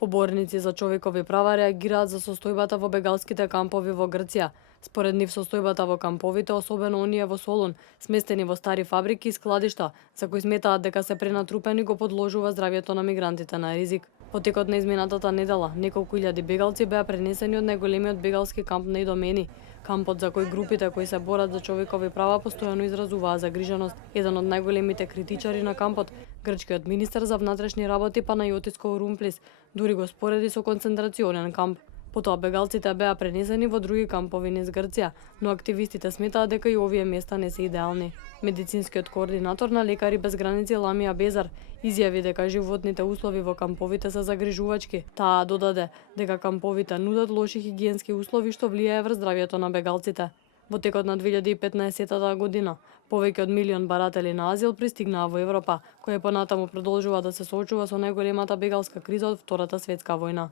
Поборници за човекови права реагираат за состојбата во бегалските кампови во Грција. Според нив состојбата во камповите, особено оние во Солун, сместени во стари фабрики и складишта, за кои сметаат дека се пренатрупени, го подложува здравјето на мигрантите на ризик. Во текот на изминатата недела, неколку илјади бегалци беа пренесени од најголемиот бегалски камп на Идомени, кампот за кој групите кои се борат за човекови права постојано изразуваа загриженост. Еден од најголемите критичари на кампот, грчкиот министер за внатрешни работи Панајотис Коурумплис, дури го спореди со концентрационен камп. Потоа бегалците беа пренесени во други кампови низ Грција, но активистите сметаат дека и овие места не се идеални. Медицинскиот координатор на Лекари без граници Ламија Безар изјави дека животните услови во камповите се загрижувачки. Таа додаде дека камповите нудат лоши хигиенски услови што влијае врз здравјето на бегалците. Во текот на 2015 година, повеќе од 1 милион баратели на азил пристигнаа во Европа, која понатаму продолжува да се соочува со најголемата бегалска криза од Втората светска војна.